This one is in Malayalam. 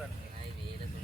వేలకు